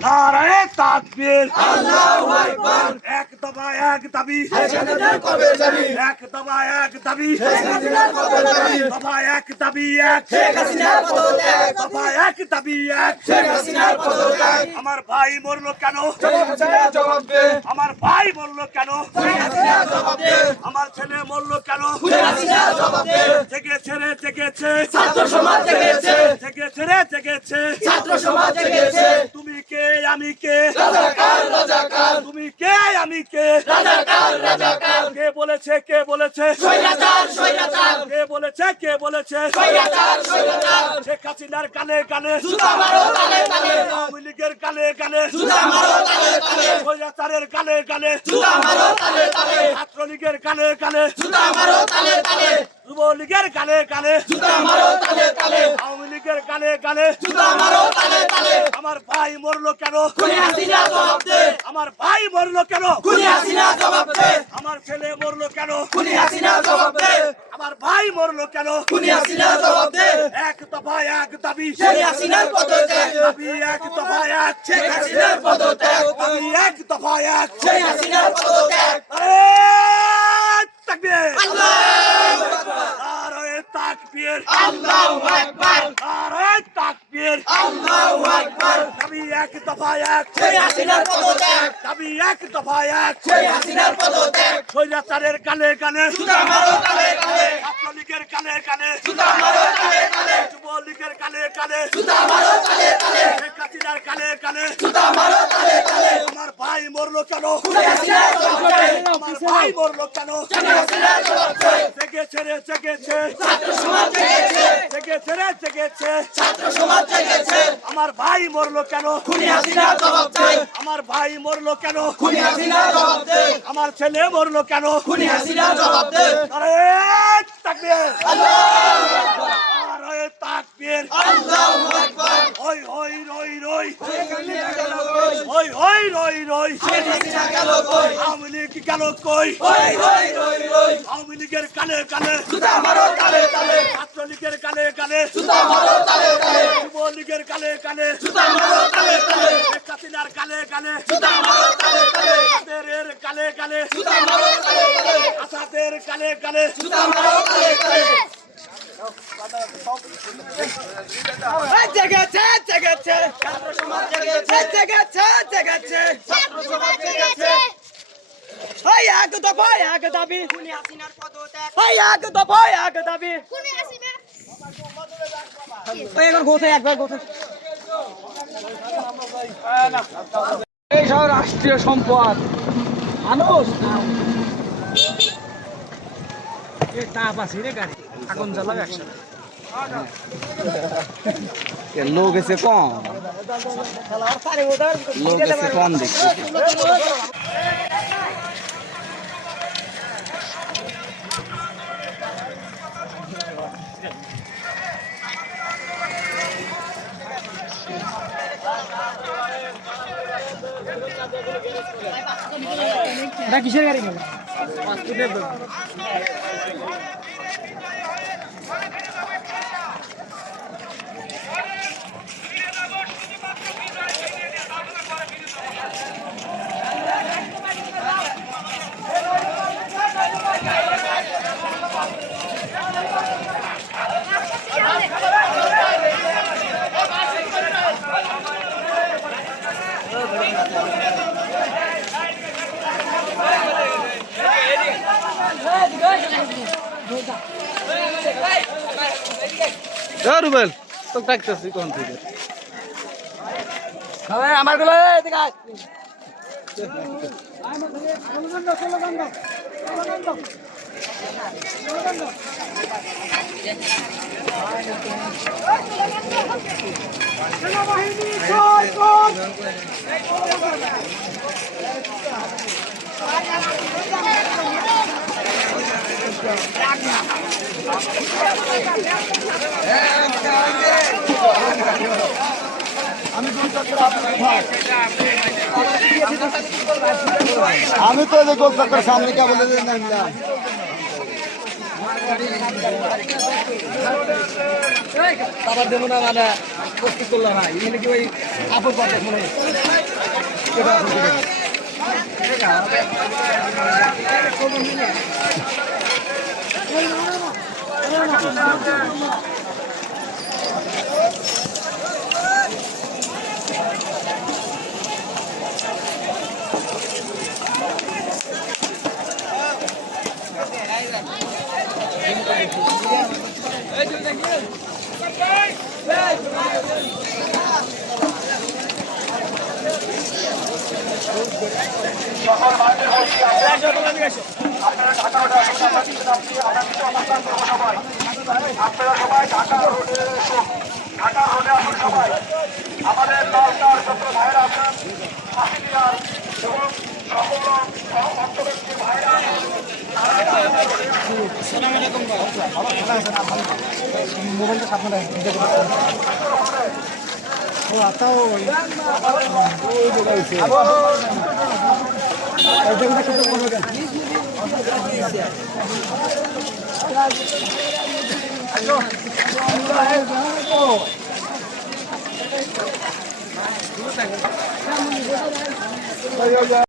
নারায়ে তাকবীর আল্লাহু আকবার এক দফা এক দাবি হাসিনা কবে যাবি এক দফা এক দাবি হাসিনা কবে যাবি দফা এক দাবি এক শেখ হাসিনার পদত্যাগ দফা এক দাবি এক শেখ হাসিনার পদত্যাগ আমার ভাই মরলো কেন জবাব দে আমার ভাই মরলো কেন শেখ হাসিনা জবাব দে আমার ছেলে মরলো কেন শেখ হাসিনা জবাব দে জেগেছে রে জেগেছে ছাত্র সমাজ জেগেছে জেগেছে রে জেগেছে ছাত্র সমাজ জেগেছে তুমি কে আমি কে রাজাকার রাজাকার তুমি কে আমি কে রাজাকার রাজাকার কে বলেছে কে বলেছে স্বৈরাচার স্বৈরাচার কে বলেছে কে বলেছে স্বৈরাচার স্বৈরাচার শেখ হাসিনার কানে কানে জুতা মারো তালে তালে আওয়ামী লীগের কানে কানে জুতা মারো তালে তালে স্বৈরাচারের কানে কানে জুতা মারো তালে তালে ছাত্রলীগের কানে কানে জুতা মারো তালে তালে যুবলীগের কানে কানে জুতা মারো তালে তালে আওয়ামী লীগের কানে কানে জুতা মারো তালে তালে আমার ভাই মরলো কেন খুনি হাসিনা জবাব দে আমার ভাই মরলো কেন খুনি হাসিনা জবাব দে আমার ছেলে মরলো কেন খুনি হাসিনা জবাব দে আমার ভাই মরলো কেন খুনি হাসিনা জবাব দে এক দফা এক দাবি শেখ হাসিনার পদত্যাগ দাবি এক দফা এক শেখ হাসিনার পদত্যাগ দাবি এক দফা এক শেখ হাসিনার পদত্যাগ নারায়ে তাকবীর আল্লাহু আকবার নারায়ে তাকবীর আল্লাহু আকবার নারায়ে তাকবীর আল্লাহু আকবার দাবি এক দফা এক শেখ হাসিনার পদত্যাগ দাবি এক দফা এক শেখ হাসিনার পদত্যাগ স্বৈরাচারের কানে কানে জুতা মারো তালে তালে ছাত্রলীগের কানে কানে জুতা মারো তালে তালে যুবলীগের কানে কানে জুতা মারো তালে তালে শেখ হাসিনার কানে কানে জুতা মারো তালে তালে আমার ভাই মরলো কেন খুনি হাসিনার জবাব দে আমার ভাই মরলো কেন শেখ হাসিনার জবাব দে জেগেছে রে জেগেছে ছাত্র সমাজ জেগেছে জেগেছে রে জেগেছে ছাত্র সমাজ জেগেছে আমার ভাই মরলো কেন খুনি হাসিনার জবাব দে আমার ভাই মরলো কেন খুনি হাসিনার জবাব দে আমার ছেলে মরলো কেন খুনি হাসিনার জবাব দে নারায়ে তাকবীর আল্লাহু আকবার নারায়ে তাকবীর আল্লাহু আকবার ওই ওই রই রই শেখ হাসিনা গেল কই ওই ওই রই রই শেখ হাসিনা গেল কই আওয়ামী লীগ গেল কই ওই ওই ওই ওই আওয়ামী লীগের কানে কানে জুতা মারো তালে তালে ছাত্রলীগের কানে কানে জুতা মারো তালে তালে যুবলীগের কানে কানে জুতা মারো তালে তালে শেখ হাসিনার কানে কানে জুতা মারো তালে তালে আসাদের কানে কানে জুতা মারো তালে তালে আসাদের কানে কানে জুতা মারো তালে তালে জেগেছে জেগেছে ছাত্র সমাজ জেগেছে জেগেছে জেগেছে ছাত্র সমাজ জেগেছে ওই এক দফা এক দাবি খুনি হাসিনার পদত্যাগ ওই এক দফা এক দাবি কোনে আসিবে ওই এখন গোথায় একবার গোথায় এই সব রাষ্ট্রীয় সম্পদ মানুষ তাপ আছে রে গাড়ি আগুন জ্বালাবে একসাথে লোক এসে কম লোক এসে কম দেখছি এটা কিসের গাড়ি গেল রুবেল তো ডাকতেছি কোন থেকে আমার গুলো এদিকে আয় সেনাবাহিনী জয় হোক আমি তো যে গোল চক্কর সামনে কে বলে দেন না আবার দেবো না মানে প্রস্তুত করলাম না এখানে কি ওই আপদ মনে আপনারা সবাই ঢাকা রোডে এসুন, ঢাকা রোডে আসুন সবাই। আমাদের লালটার যত ভাইরা আছেন পাখিদিয়ার এবং সকল অন্তর্বর্তী ভাইরা মোবাইলটা সামনে রাখেন। ও আতাও ওই জায়গাটা কত কমে গেল।